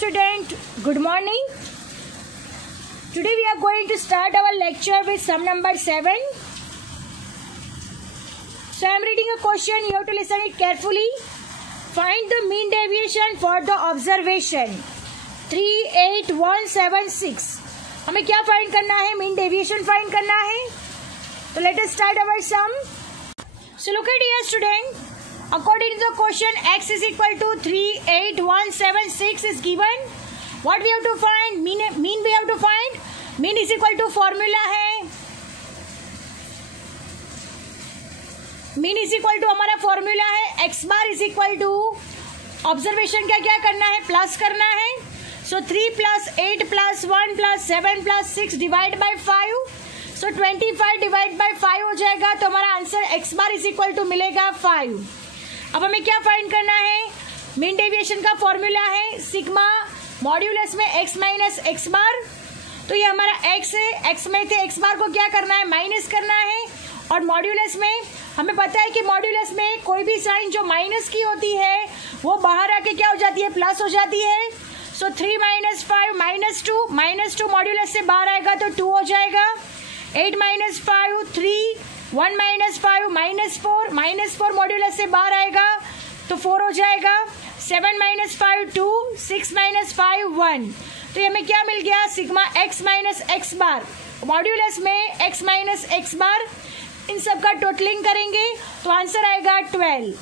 student, good morning. Today we are going to start our lecture with sum number 7. So I am reading a question, you have to listen it carefully. Find the mean deviation for the observation 38176. हमें क्या find करना है? Mean deviation find करना है. तो let us start our sum. So look at here student. According to the question, x is equal to 38176 is given. What we have to find? Mean we have to find. Mean is equal to formula है. Mean is equal to हमारा formula है. x bar is equal to observation क्या क्या करना है? Plus करना है. So 3 plus 8 plus 1 plus 7 plus 6 divide by 5. So 25 divide by 5 हो जाएगा. तो हमारा answer x bar is equal to मिलेगा 5. अब हमें क्या फाइंड करना है? मीन डेविएशन का फॉर्मूला है सिग्मा मॉड्यूलस में x माइनस एक्स बार. तो ये हमारा x है. x में थे x बार को क्या करना है? माइनस करना है. और मॉड्यूलस में हमें पता है कि मॉड्यूलस में कोई भी साइन जो माइनस की होती है वो बाहर आके क्या हो जाती है? प्लस हो जाती है. सो 3 माइनस 5 माइनस टू मॉड्यूलस से बाहर आएगा तो 2 हो जाएगा. 8 माइनस 5 3 1 माइनस 5 माइनस 4 मॉड्यूलस से बाहर आएगा तो 4 हो जाएगा. 7 माइनस 5 2 6 माइनस 5 1. तो ये हमें क्या मिल गया? सिग्मा x माइनस एक्स बार. मॉड्यूलस में x माइनस एक्स बार इन सब का टोटलिंग करेंगे तो आंसर आएगा 12.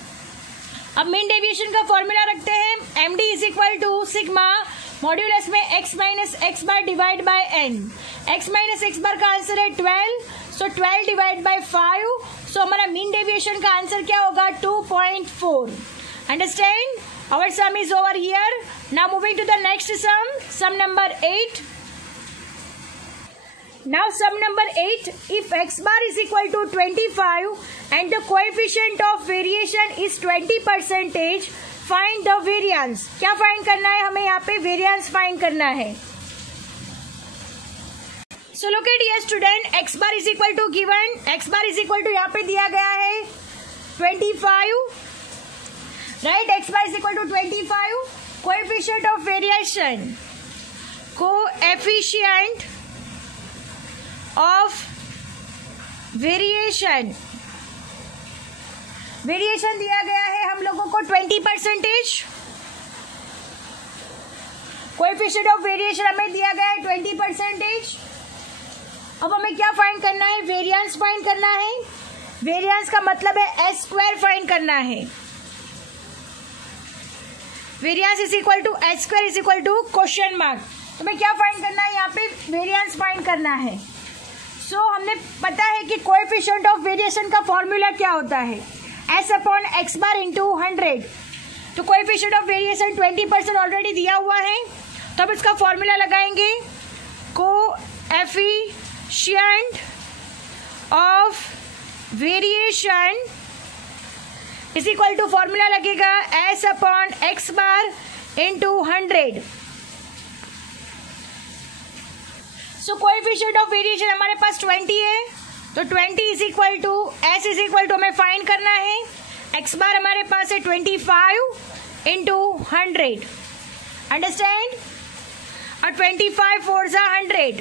अब मीन डेविएशन का फॉर्मूला रखते हैं. md is equal to sigma modulus में x minus x bar divide by n. x minus x bar का आंसर है 12. सो 12 डिवाइड बाय 5. सो हमारा मीन डेविएशन का आंसर क्या होगा? 2.4. Understand? Our sum is over here. Now moving to the next sum number 8. Now sum number 8. If x bar is equal to 25 and the coefficient of variation is 20%, find the variance. क्या find करना है हमें? यहाँ पे variance find करना है. So look at here student. x bar is equal to given. x bar is equal to यहाँ पे दिया गया है 25. Right? x bar is equal to 25. Coefficient of variation. Coefficient of variation. Variation दिया गया है हम लोगों को 20%. कोएफिशिएंट ऑफ वेरिएशन हमें दिया गया है 20%. अब हमें क्या फाइंड करना है? वेरिएंस फाइंड करना है. वेरिएंस का मतलब है एस स्क्वायर फाइंड करना है. Variance is equal to S square is equal to question mark. तो हमें क्या फाइंड करना है? यहाँ पे वेरिएंस फाइंड करना है. सो हमने पता है कि कोएफिशिएंट ऑफ वेरिएशन का फॉर्मूला क्या होता है? S upon x bar into 100. तो कोएफिशिएंट ऑफ वेरिएशन 20% ऑलरेडी दिया हुआ है तो अब इसका फॉर्मूला लगाएंगे. Coefficient of variation is equal to formula लगेगा S upon x bar into 100. So coefficient of variation हमारे पास 20 है तो 20 is equal to S is equal to हमें फाइंड करना है. एक्स बार हमारे पास है 25 इंटू 100. अंडरस्टैंड? और 25 4 जा 100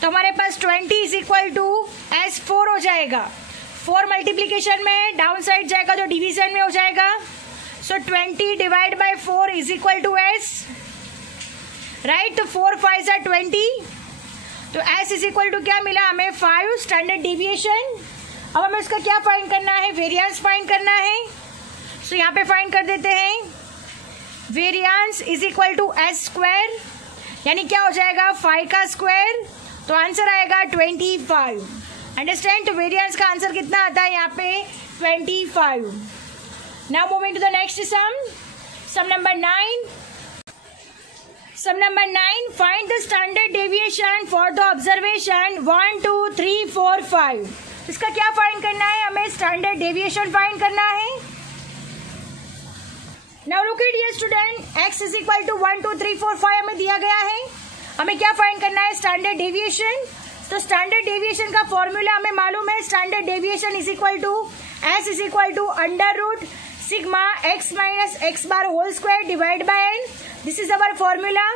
तो हमारे पास 20 इज इक्वल टू एस 4 हो जाएगा. 4 मल्टीप्लीकेशन में डाउन साइड जाएगा तो डिवीजन में हो जाएगा. So 20 divide by 4 is equal to S. Right? तो 4 5 जा 20. तो s इज इक्वल टू क्या मिला हमें? 5 स्टैंडर्ड डिविएशन. अब हमें इसका क्या फाइंड करना है? वेरिएंस फाइंड करना है. सो यहाँ पे फाइंड कर देते हैं. Variance is equal to S square यानी क्या हो जाएगा? 5 का स्क्वायर. तो आंसर आएगा 25. अंडरस्टैंड? तो वेरिएंस का आंसर कितना आता है यहाँ पे? 25. Now moving to the next sum number 9. Sum number 9. Find the standard deviation for the observation 1 2 3 4 5. इसका क्या फाइंड करना है? हमें स्टैंडर्ड डेविएशन फाइंड करना है. Now look at here student. x is equal to 1 2 3 4 5 हमें दिया गया है. हमें क्या फाइंड करना है? Standard deviation. तो स्टैंडर्ड डेविएशन का फॉर्मूला हमें मालूम है. Standard deviation is equal to S is equal to under root sigma x minus x bar whole square divide by n, this is our formula.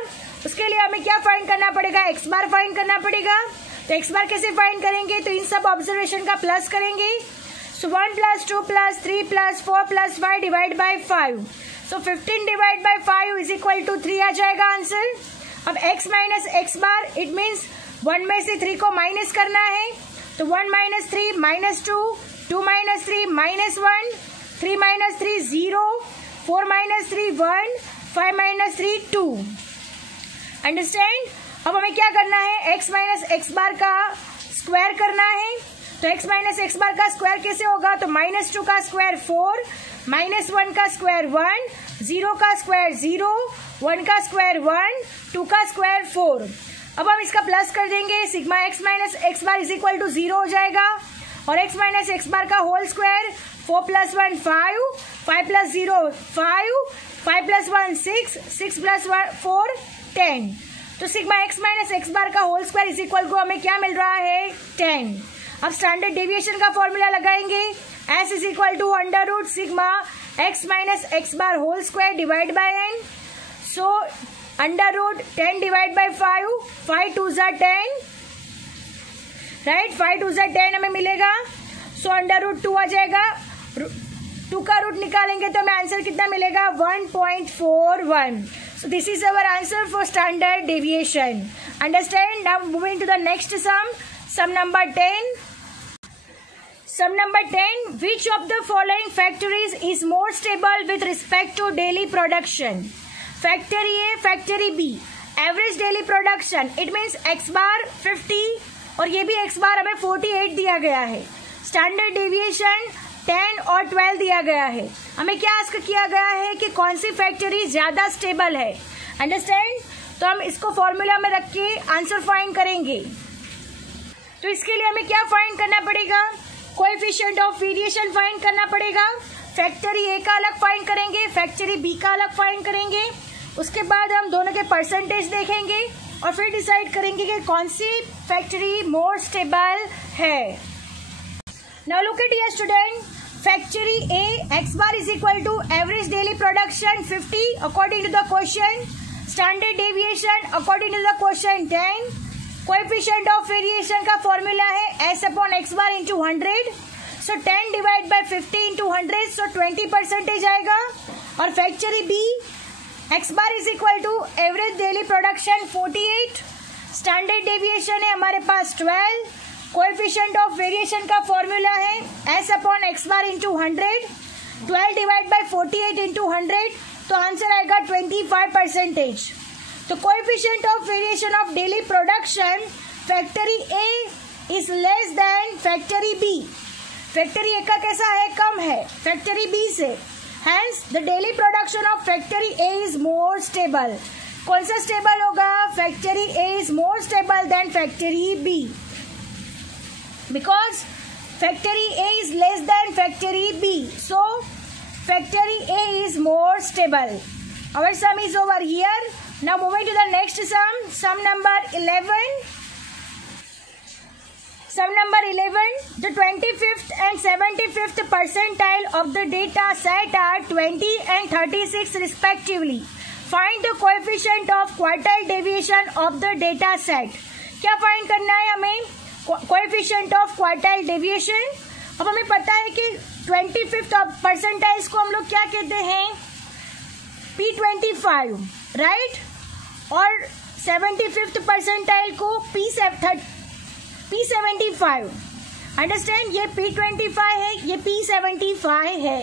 उसके लिए हमें क्या फाइंड करना पड़ेगा, x बार फाइंड करना पड़ेगा। तो x बार कैसे फाइंड करेंगे, तो इन सब ऑब्जर्वेशन का प्लस करेंगे। So 1 plus 2 plus 3 plus 4 plus 5 divide by 5, so 15 divide by 5 is equal to 3 आ जाएगा आंसर। अब x minus x bar, it means 1 में से 3 को माइनस करना है, तो 1 minus 3 minus 2, 2 minus 3 minus 1, 3 minus 3 0, 4 minus 3 1, 5 minus 3 2। Understand. अब हमें क्या करना है, x माइनस एक्स बार का स्क्वायर करना है। तो x माइनस एक्स बार का स्क्वायर कैसे होगा, तो माइनस 2 का स्क्वायर 4, माइनस 1 का स्क्वायर 1, 0 का स्क्वायर 0, 1 का स्क्वायर 1, 2 का स्क्वायर 4। अब हम इसका प्लस कर देंगे, sigma x minus x bar is equal to 0 हो जाएगा। और x माइनस एक्स बार का whole square 4 plus 1 5, 5 plus 0 5, 5 plus 1 6, 6 plus 4 10। तो sigma x minus x bar का whole square is equal to हमें क्या मिल रहा है, 10। अब स्टैंडर्ड डेविएशन का फॉर्मूला लगाएंगे, s is equal to under root sigma x minus x bar whole square divide by n। So under root 10 divide by 5, 5 2 जा 10, राइट, 5 2 जा 10 हमें मिलेगा। सो अंडर रूट 2 आ जाएगा, 2 का रूट निकालेंगे तो हमें आंसर कितना मिलेगा, 1.41। So this is our answer for standard deviation. Understand? Now moving to the next sum. Sum number 10. Sum number 10. Which of the following factories is more stable with respect to daily production? Factory A, factory B. Average daily production. It means x bar 50 और ये भी x bar हमें 48 दिया गया है। Standard deviation 10 और 12 दिया गया है। हमें क्या आस्क किया गया है कि कौन सी फैक्टरी ज्यादा स्टेबल है। अंडरस्टैंड। तो हम इसको फॉर्मूला में रख के आंसर फाइंड करेंगे। तो इसके लिए हमें क्या फाइंड करना पड़ेगा, कोएफिशिएंट ऑफ वेरिएशन फाइंड करना पड़ेगा। फैक्टरी ए का अलग फाइंड करेंगे, फैक्टरी बी का अलग फाइंड करेंगे। उसके बाद हम दोनों के परसेंटेज देखेंगे और फिर डिसाइड करेंगे कि कौन सी फैक्टरी मोर स्टेबल है। Now look at here student, factory A X bar is equal to average daily production 50 according to the question, standard deviation according to the question 10, coefficient of variation का formula है s upon x bar into 100। So 10 divide by 50 into 100, so 20% आएगा। और factory B X bar is equal to average daily production 48, standard deviation है हमारे पास 12, coefficient of variation का formula है s upon x bar into 100, 12 divide by 48 into 100, तो answer आएगा 25%। तो coefficient of variation of daily production factory A is less than factory B. Factory A का कैसा है, कम है फैक्टरी बी से, hence the daily production of factory A is more stable. कौन सा स्टेबल होगा, factory A is more stable than factory B, because factory A is less than factory B, so factory A is more stable. Our sum is over here. Now moving to the next sum, sum number 11. Sum number 11, the 25th and 75th percentile of the data set are 20 and 36 respectively. Find the coefficient of quartile deviation of the data set. क्या find करना है हमें, coefficient of quartile deviation। अब हमें पता है कि 25th percentiles को हम लोग क्या कहते हैं, P25, राइट, और 75th परसेंटाइल को P75। अंडरस्टैंड, ये P25 है, ये P75 है,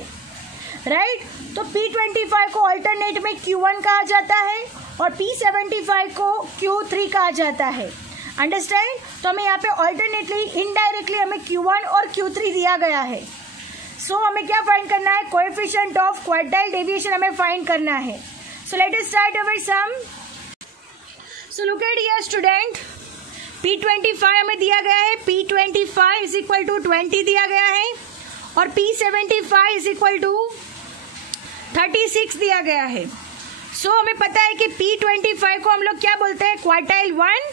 राइट। तो P25 को अल्टरनेट में Q1 कहा जाता है और P75 को Q3 कहा जाता है। अंडरस्टैंड। तो हमें यहाँ पे अल्टरनेटली इनडायरेक्टली हमें Q1 और Q3 दिया गया है। सो हमें क्या फाइंड करना है, कोएफिशिएंट ऑफ क्वार्टाइल डेविएशन हमें फाइंड करना है। So let us start our sum. So look at here student, P25 हमें दिया गया है, P25 इज इक्वल टू 20 दिया गया है और P75 इज इक्वल टू 36 दिया गया है। सो हमें पता है कि P25 को हम लोग क्या बोलते हैं, quartile 1।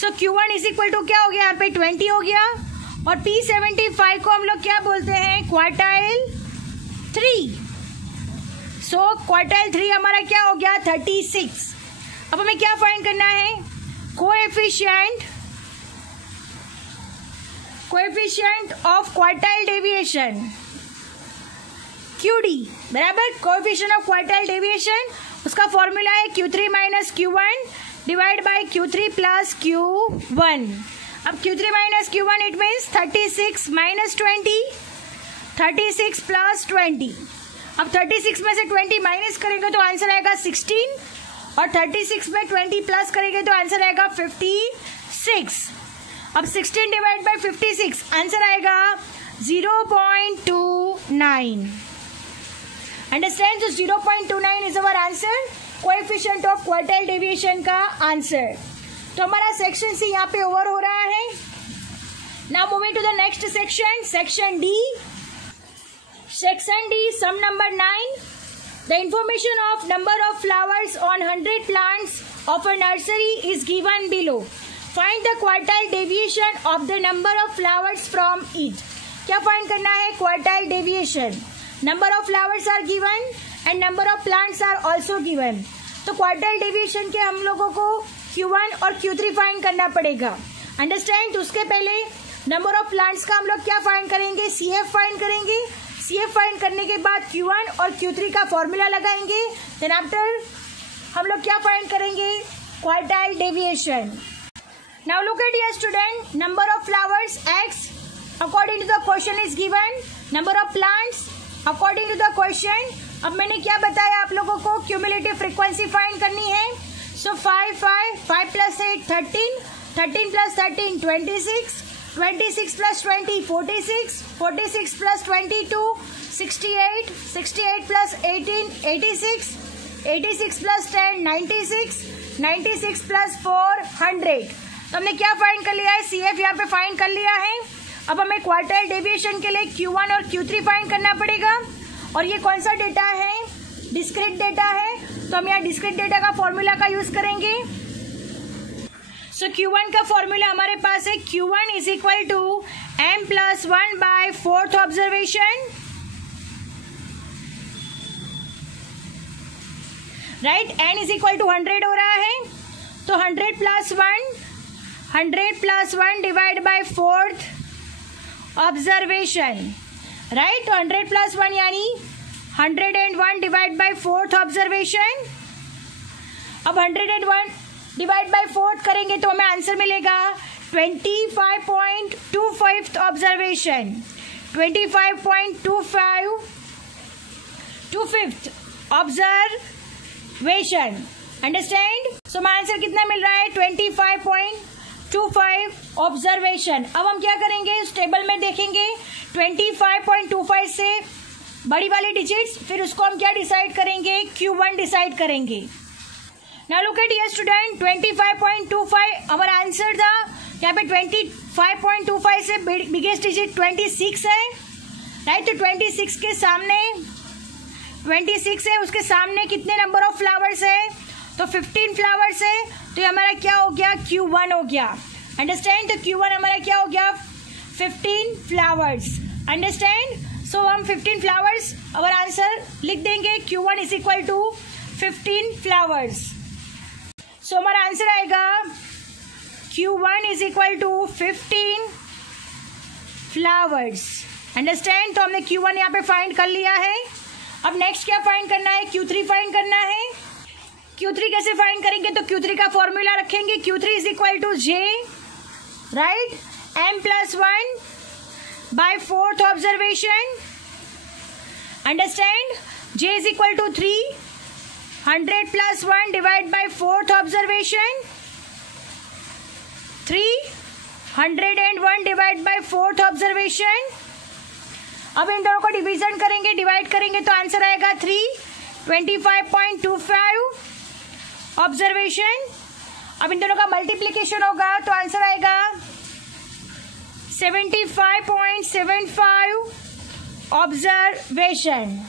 So Q1 is equal to क्या हो गया, यहाँ पे 20 हो गया, और P75 को हम लोग क्या बोलते हैं, क्वार्टाइल 3। सो क्वार्टाइल 3 हमारा क्या हो गया 36। अब हमें क्या फाइंड करना है, coefficient of quartile deviation QD बराबर कोएफिशिएंट ऑफ क्वार्टाइल डेविएशन, उसका फॉर्मूला है Q3 minus Q1 divide by Q3 plus Q1। अब Q3 minus Q1 it means 36 minus 20, 36 plus 20। अब 36 में से 20 माइनस करेंगे तो आंसर आएगा 16 और 36 में 20 प्लस करेंगे तो आंसर आएगा 56। अब 16 डिवाइड बाई 56 आंसर आएगा 0.29। अंडरस्टैंड, तो 0.29 is our answer, coefficient of quartile deviation का आंसर। तो हमारा सेक्शन सी यहाँ पे ओवर हो रहा है। Now moving to the next section, section D. Section D, sum number 9। The information of number of flowers on 100 plants of a nursery is given below. Find the quartile deviation of the number of flowers from each. क्या find करना है, quartile deviation. Number of flowers are given and number of plants are also given. तो quartile deviation के हम लोगों को Q1 और Q3 find करना पड़ेगा। Understand? उसके पहले number of plants का हम लोग क्या find करेंगे, CF find करेंगे। CF फाइंड करने के बाद Q1 और Q3 का फॉर्मूला लगाएंगे। देन आफ्टर हम लोग क्या फाइंड करेंगे, quartile deviation. Now look at here student, number of flowers X according to the question is given, number of plants according to the question. अब मैंने क्या बताया आप लोगों को, क्यूमुलेटिव फ्रीक्वेंसी फाइंड करनी है। सो 5 plus 8 13, 13 plus 13 26, 26 plus 20 46, 46 plus 22 68, 68 plus 18 86, 86 plus 10 96, 96 plus 4 100। तो हमने क्या फाइंड कर लिया है, CF यहाँ पे फाइंड कर लिया है। अब हमें क्वार्टाइल डेविएशन के लिए Q1 और Q3 फाइंड करना पड़ेगा। और ये कौन सा डेटा है, डिस्क्रीट डेटा है, तो हम यहाँ डिस्क्रीट डेटा का फॉर्मूला का यूज करेंगे। सो Q1 का फॉर्मूला हमारे पास है, Q1 is equal to M plus 1 by 4th observation, right. N is equal to 100 हो रहा है, तो 100 plus 1 divide by 4th observation, right. तो 100 प्लस 1 यानी 101 डिवाइड बाय 4th ऑब्जर्वेशन। अब 101 डिवाइड बाय 4th करेंगे तो हमें आंसर मिलेगा 25.25 ऑब्जर्वेशन, 25.25 ऑब्जर्वेशन। अंडरस्टैंड, सो हमारा आंसर कितना मिल रहा है, 25.25 ऑब्जर्वेशन। अब हम क्या करेंगे, इस टेबल में देखेंगे 25.25 से बड़ी वाली डिजिट्स, फिर उसको हम क्या डिसाइड करेंगे, Q1 डिसाइड करेंगे। Now look at here student, 25.25 हमारा आंसर था। यहाँ पे 25.25 से बिगेस्ट डिजिट 26 है, राइट। तो 26 के सामने 26 है, उसके सामने कितने नंबर ऑफ फ्लावर्स है, तो 15 फ्लावर्स है। तो ये हमारा क्या हो गया, Q1 हो गया। अंडरस्टैंड, तो Q1 हमारा क्या हो गया, 15 फ्लावर्स। अंडरस्टैंड, सो हम 15 फ्लावर्स और आंसर लिख देंगे, Q1 is equal to 15 flowers. So हमारा आंसर आएगा Q1 is equal to 15 flowers. Understand, तो हमने Q1 यहाँ पे फाइंड कर लिया है। अब नेक्स्ट क्या फाइंड करना है, Q3 फाइंड करना है। Q3 कैसे फाइंड करेंगे, तो Q3 का फॉर्मूला रखेंगे, Q3 is equal to J, right, M plus 1 by 4th observation. Understand, J is equal to 3, 100 plus 1 divide by 4th observation, 301 divide by 4th observation. अब इन दोनों को डिवीजन करेंगे, डिवाइड करेंगे तो आंसर आएगा 25.25 ऑब्जर्वेशन। अब इन दोनों का मल्टीप्लीकेशन होगा तो आंसर आएगा 75.75 ऑब्जर्वेशन।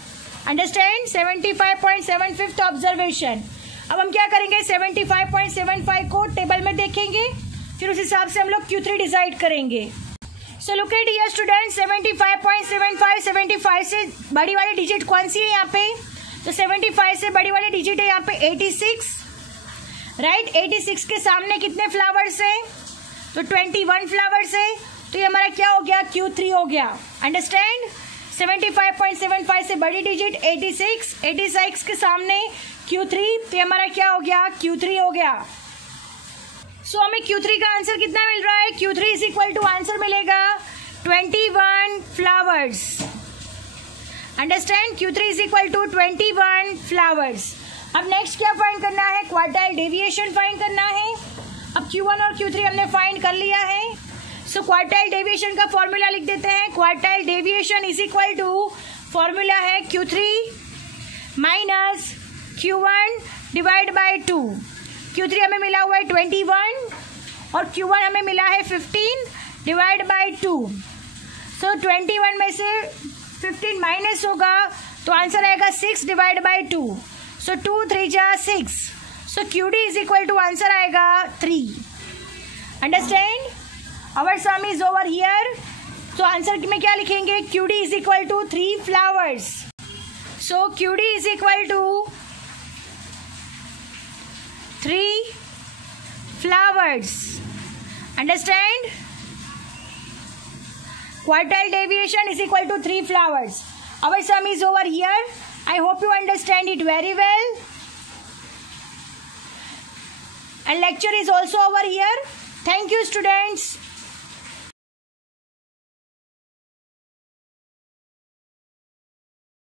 Understand, 75.75 observation. अब हम क्या करेंगे, 75.75 को टेबल में देखेंगे, फिर उस हिसाब से हम लोग Q3 डिसाइड करेंगे। सो लुक एट हियर स्टूडेंट, 75.75 75 से बड़ी वाली डिजिट कौन सी है यहाँ पे, तो 75 से बड़ी वाली डिजिट है यहाँ पे 86, राइट। 86 के सामने कितने फ्लावर्स है? तो 21 फ्लावर्स है। तो ये हमारा क्या हो गया? Q3 हो गया। अंडरस्टैंड? 75.75 से बड़ी डिजिट 86, 86 के सामने Q3, तो ये हमारा क्या हो गया? Q3 हो गया। सो हमें Q3 का आंसर कितना मिल रहा है? Q3 is equal to answer मिलेगा 21 flowers. Understand? Q3 is equal to 21 flowers. अब नेक्स्ट क्या फाइंड करना है? क्वार्टाइल डेविएशन फाइंड करना है। अब Q1 और Q3 हमने फाइंड कर लिया है। सो क्वार्टाइल डेविएशन का फॉर्मूला लिख देते हैं। Quartile deviation is equal to, formula है Q3 minus Q1 divide by 2। Q3 हमें मिला हुआ है 21 और Q1 हमें मिला है 15 डिवाइड बाय 2। सो 21 में से 15 माइनस होगा तो आंसर आएगा 6 डिवाइड बाय 2। सो 2 3 जा 6। So QD is equal to answer आएगा 3। Understand? Our sum is over here. तो आंसर में क्या लिखेंगे? QD is equal to 3 flowers. So QD is equal to 3 flowers. Understand? Quartile deviation is equal to 3 flowers. Our sum is over here. I hope you understand it very well. And lecture is also over here. Thank you, students.